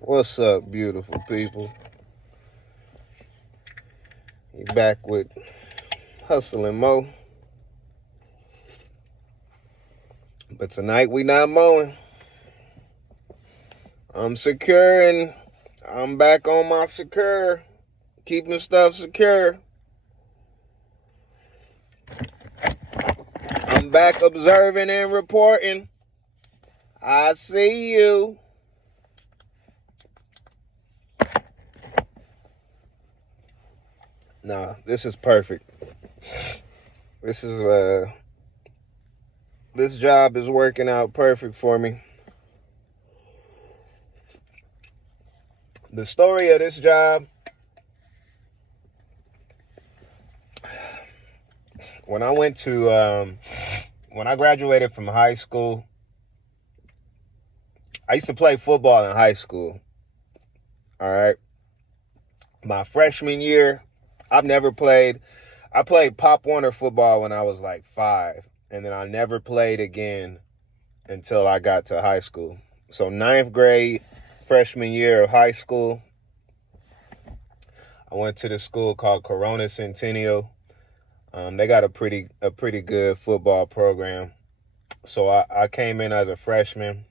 What's up, beautiful people? You back with Hustling Mo. But tonight we not mowing. I'm securing. I'm back on my secure. Keeping stuff secure. I'm back observing and reporting. I see you. Nah, this is perfect. This is this job is working out perfect for me. The story of this job, when I went to when I graduated from high school, I used to play football in high school. All right. My freshman year, I've never played. I played Pop Warner football when I was like 5, and then I never played again until I got to high school. So ninth grade, freshman year of high school, I went to this school called Corona Centennial. They got a pretty good football program. So I came in as a freshman,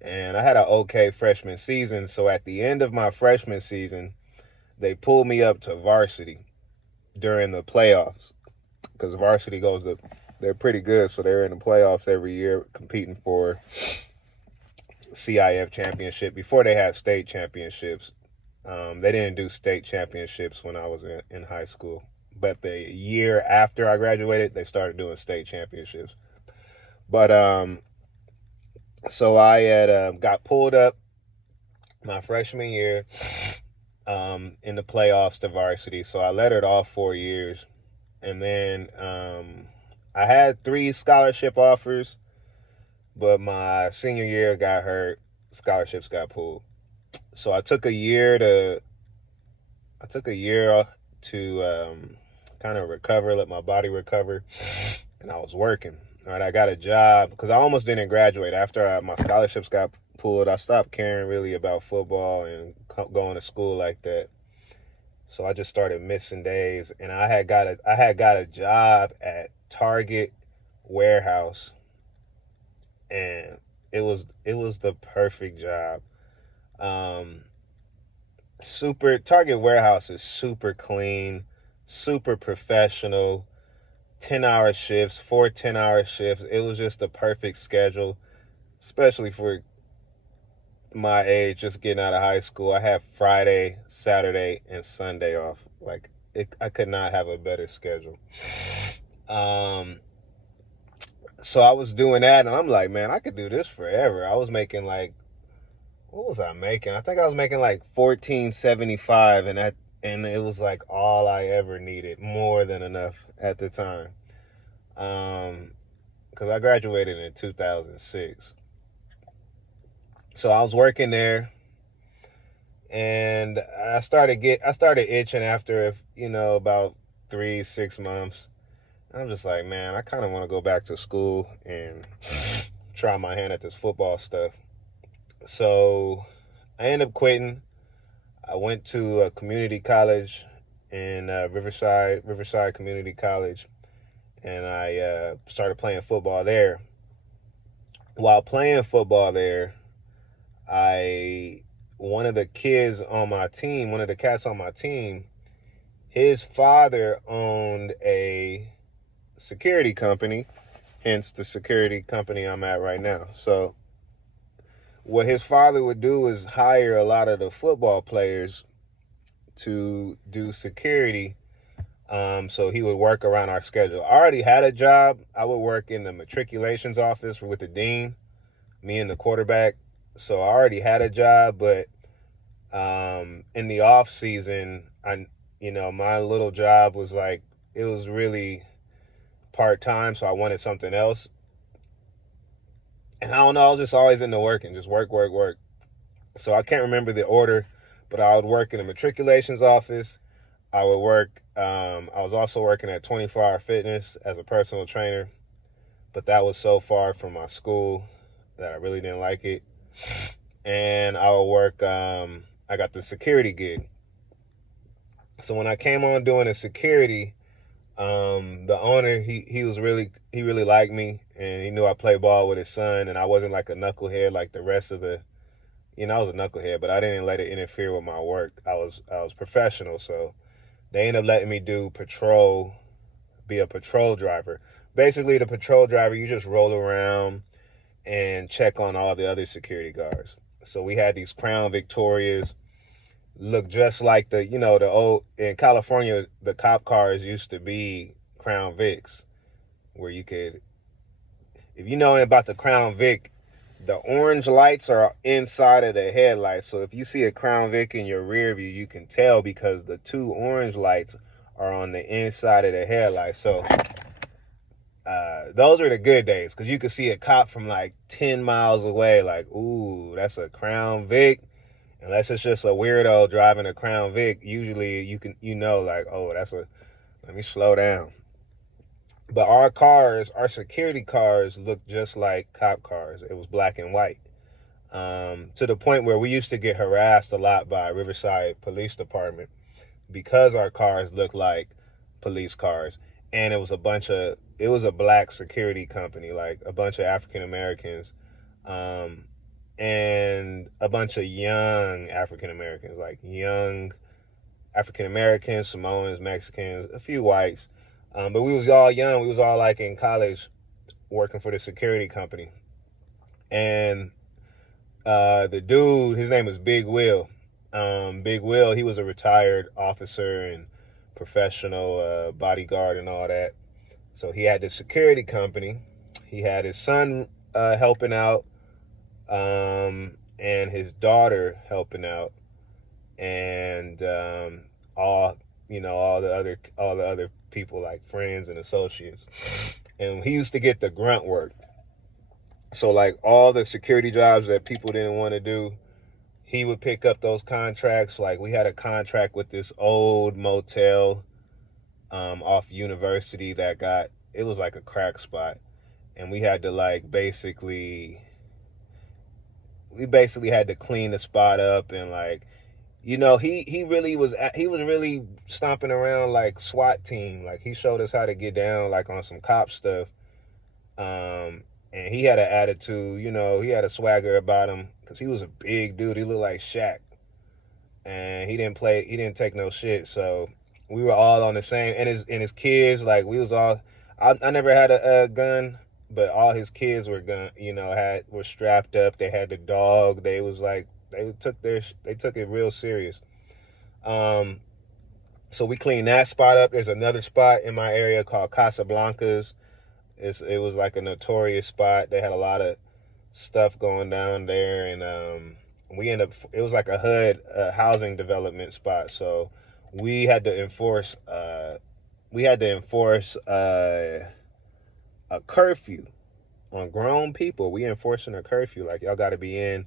and I had an okay freshman season. So at the end of my freshman season, they pulled me up to varsity during the playoffs, because varsity they're pretty good, so they're in the playoffs every year competing for CIF championship. Before they had state championships, they didn't do state championships when I was in high school, but the year after I graduated, they started doing state championships. But so I had got pulled up my freshman year in the playoffs to varsity, so I lettered all 4 years. And then I had 3 scholarship offers, but my senior year got hurt. Scholarships got pulled. So I took a year to kind of recover, let my body recover, and I was working. All right, I got a job because I almost didn't graduate. After my scholarships got pulled, I stopped caring really about football and going to school like that. So I just started missing days, and I had got a job at Target warehouse, and it was the perfect job. Um, Super Target warehouse is super clean, super professional. 10-hour shifts, 4 10-hour shifts. It was just the perfect schedule, especially for my age, just getting out of high school. I had Friday, Saturday, and Sunday off. I could not have a better schedule. Um, so I was doing that, and I'm like, man, I could do this forever. I was making like, what was I making? I think I was making like 14.75, and it was like all I ever needed, more than enough at the time. Because I graduated in 2006. So I was working there, and I started itching after about 3 6 months. I'm just like, man, I kind of want to go back to school and try my hand at this football stuff. So I ended up quitting. I went to a community college in Riverside Community College, and I started playing football there. While playing football there, I one of the kids on my team, one of the cats on my team, his father owned a security company, hence the security company I'm at right now. So what his father would do is hire a lot of the football players to do security. So he would work around our schedule. I already had a job. I would work in the matriculations office with the dean, me and the quarterback. So I already had a job, but in the off season, my little job was like, it was really part time, so I wanted something else. And I don't know, I was just always into working, just work, work, work. So I can't remember the order, but I would work in the matriculations office. I would work. I was also working at 24-hour fitness as a personal trainer, but that was so far from my school that I really didn't like it. and I would work. I got the security gig. So when I came on doing the security, the owner he really liked me, and he knew I played ball with his son, and I wasn't like a knucklehead like the rest of the. I was a knucklehead, but I didn't let it interfere with my work. I was professional, so they ended up letting me do patrol, be a patrol driver. Basically, the patrol driver, you just roll around and check on all the other security guards. So we had these Crown Victorias, look just like the old, in California, the cop cars used to be Crown Vics, where you could, if you know about the Crown Vic, the orange lights are inside of the headlights. So if you see a Crown Vic in your rear view, you can tell because the two orange lights are on the inside of the headlights. So those are the good days, because you could see a cop from like 10 miles away, like, ooh, that's a Crown Vic. Unless it's just a weirdo driving a Crown Vic, usually like, oh, let me slow down. But our security cars looked just like cop cars. It was black and white. To the point where we used to get harassed a lot by Riverside Police Department because our cars looked like police cars. And it was a black security company, like a bunch of African Americans, and a bunch of young African Americans, like young African Americans, Samoans, Mexicans, a few whites. But we was all young. We was all like in college working for the security company. And the dude, his name was Big Will. Big Will, he was a retired officer and professional bodyguard and all that. So he had the security company. He had his son helping out, and his daughter helping out, and all the other people, like friends and associates. And he used to get the grunt work. So like all the security jobs that people didn't want to do, he would pick up those contracts. Like we had a contract with this old motel off University it was like a crack spot. And we had to we basically had to clean the spot up, and like, he was really stomping around like SWAT team. Like he showed us how to get down like on some cop stuff. And he had an attitude, he had a swagger about him, because he was a big dude. He looked like Shaq. And he didn't take no shit. So we were all on the same, and his kids, like we was all, I never had a gun, but all his kids were were strapped up. They had the dog. They was like, they took it real serious. So we cleaned that spot up. There's another spot in my area called Casablancas. It was like a notorious spot. They had a lot of stuff going down there, and it was like a HUD housing development spot. So we had to enforce a curfew on grown people. We enforcing a curfew, like y'all got to be in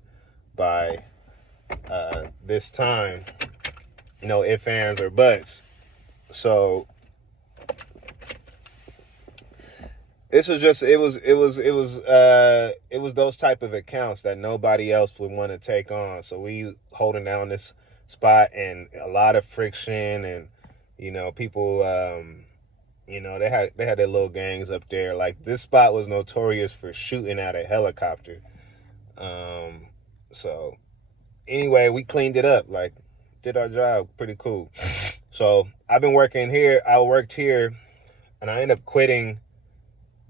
by this time. No ifs, ands, or buts. So this was just it was those type of accounts that nobody else would want to take on. So we holding down this spot, and a lot of friction, and people they had their little gangs up there. Like this spot was notorious for shooting at a helicopter. So anyway, we cleaned it up, like did our job pretty cool. So I've been working here. I worked here, and I ended up quitting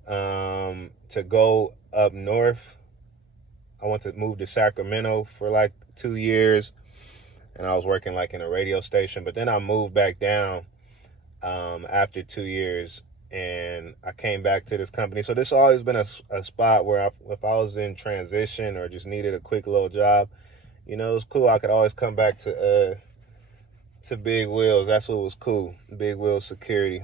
to go up north. I went to move to Sacramento for like 2 years, and I was working like in a radio station. But then I moved back down after 2 years, and I came back to this company. So this has always been a spot where if I was in transition or just needed a quick little job, it was cool. I could always come back to Big Will's. That's what was cool, Big Will's Security.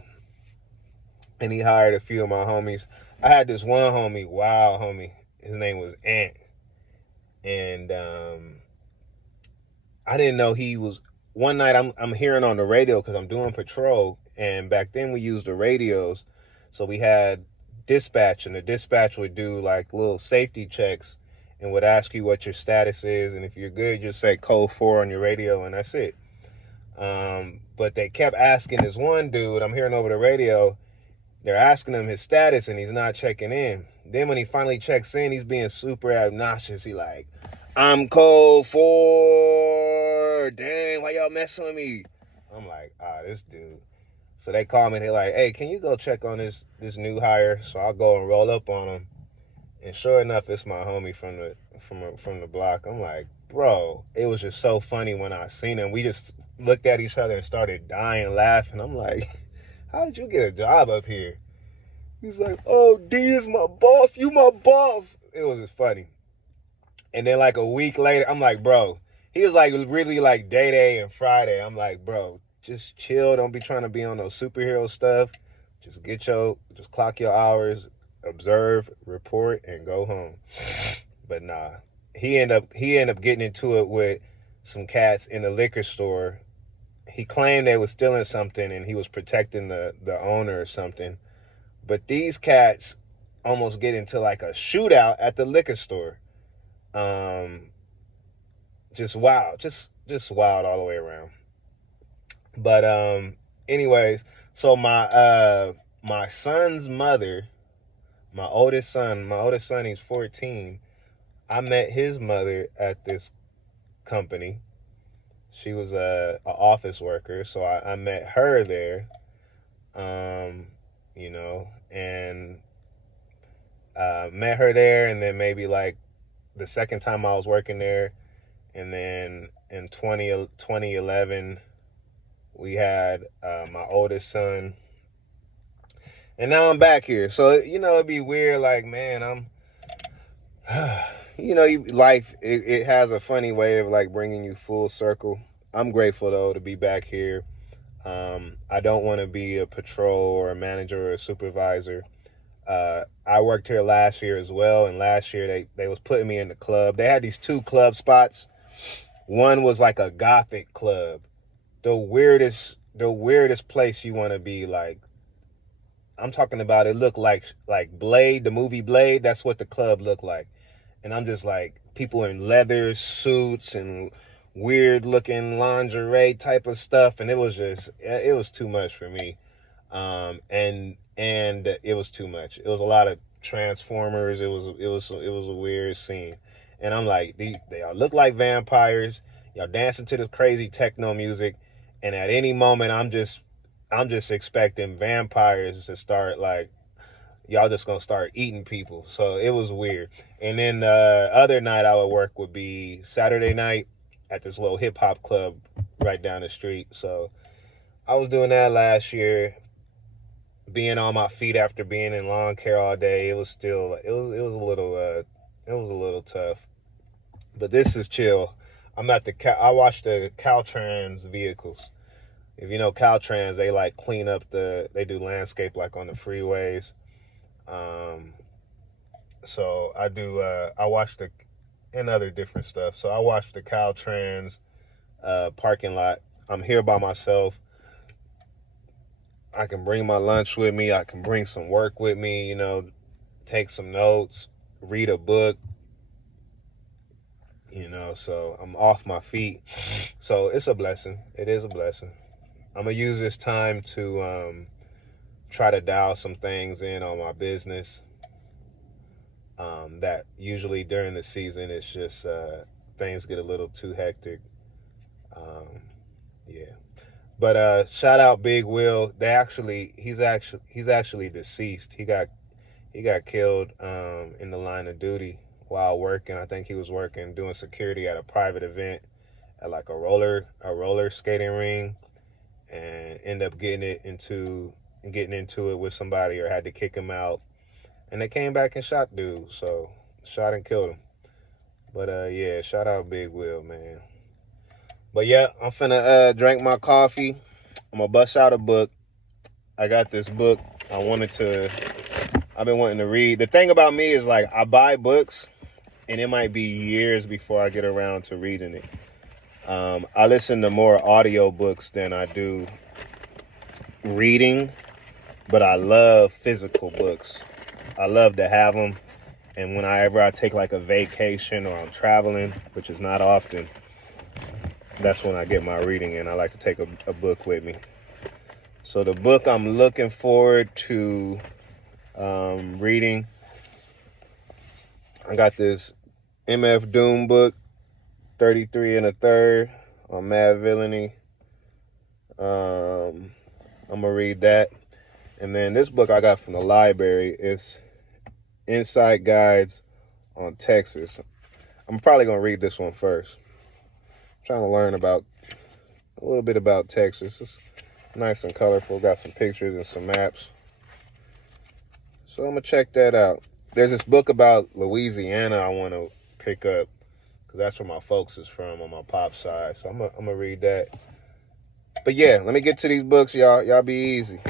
And he hired a few of my homies. I had this one homie, wild homie. His name was Ant. And I didn't know he was. One night I'm hearing on the radio because I'm doing patrol. And back then we used the radios. So we had dispatch, and the dispatch would do like little safety checks. and would ask you what your status is, and if you're good, just say code 4 on your radio, and that's it. But they kept asking this one dude, I'm hearing over the radio, they're asking him his status, and he's not checking in. Then when he finally checks in, he's being super obnoxious. He like, I'm code 4. Dang, why y'all messing with me? I'm like, this dude. So they call me, and they're like, hey, can you go check on this new hire? So I'll go and roll up on him. And sure enough, it's my homie from the block. I'm like, bro, it was just so funny when I seen him. We just looked at each other and started dying laughing. I'm like, how did you get a job up here? He's like, oh, D is my boss. You my boss. It was just funny. And then like a week later, I'm like, bro, he was like really like Day and Friday. I'm like, bro, just chill. Don't be trying to be on those superhero stuff. Just clock your hours, observe, report, and go home. But nah, he ended up getting into it with some cats in the liquor store. He claimed they was stealing something and he was protecting the owner or something. But these cats almost get into like a shootout at the liquor store. Just wild, just wild all the way around. But anyways, so my son's mother, my oldest son, he's 14. I met his mother at this company. She was a office worker, so I met her there. And met her there, and then maybe like the second time I was working there, and then in 2011 we had my oldest son, and now I'm back here. So it'd be weird, like, man, life, it has a funny way of like bringing you full circle. I'm grateful though to be back here. I don't want to be a patrol or a manager or a supervisor. I worked here last year as well, and last year they was putting me in the club. They had these 2 club spots. One was like a gothic club, the weirdest place you want to be. Like, I'm talking about, it looked like Blade, the movie Blade. That's what the club looked like. And I'm just like, people in leather suits and weird looking lingerie type of stuff, and it was too much for me. And it was too much. It was a lot of Transformers. It was a weird scene. And I'm like, they all look like vampires. Y'all dancing to this crazy techno music, and at any moment I'm just expecting vampires to start, like, y'all just gonna start eating people. So it was weird. And then the other night I would work would be Saturday night at this little hip hop club right down the street. So I was doing that last year, being on my feet after being in lawn care all day. It was a little tough. But this is chill. I watch the Caltrans vehicles. If you know Caltrans, they like clean up they do landscape like on the freeways. So I watch and other different stuff. So I watch the Caltrans parking lot. I'm here by myself. I can bring my lunch with me. I can bring some work with me, take some notes, read a book, so I'm off my feet. So it's a blessing. It is a blessing. I'm going to use this time to try to dial some things in on my business. That usually during the season, it's just things get a little too hectic. Yeah. But shout out Big Will. He's actually deceased. He got killed in the line of duty while working. I think he was doing security at a private event at like a roller skating ring, and end up getting into it with somebody, or had to kick him out. And they came back and shot dude. So shot and killed him. But yeah, shout out Big Will, man. But yeah, I'm finna drink my coffee. I'm gonna bust out a book. I got this book I've been wanting to read. The thing about me is, like, I buy books and it might be years before I get around to reading it. I listen to more audio books than I do reading, but I love physical books. I love to have them And whenever I take like a vacation or I'm traveling, which is not often, that's when I get my reading in. I like to take a book with me. So the book I'm looking forward to reading, I got this MF Doom book, 33 and a Third, on Mad Villainy. I'm going to read that. And then this book I got from the library is Inside Guides on Texas. I'm probably going to read this one first. I'm trying to learn about a little bit about Texas. It's nice and colorful. Got some pictures and some maps. So I'm going to check that out. There's this book about Louisiana I want to pick up because that's where my folks is from on my pop's side. So I'm going to read that. But yeah, let me get to these books, y'all. Y'all be easy.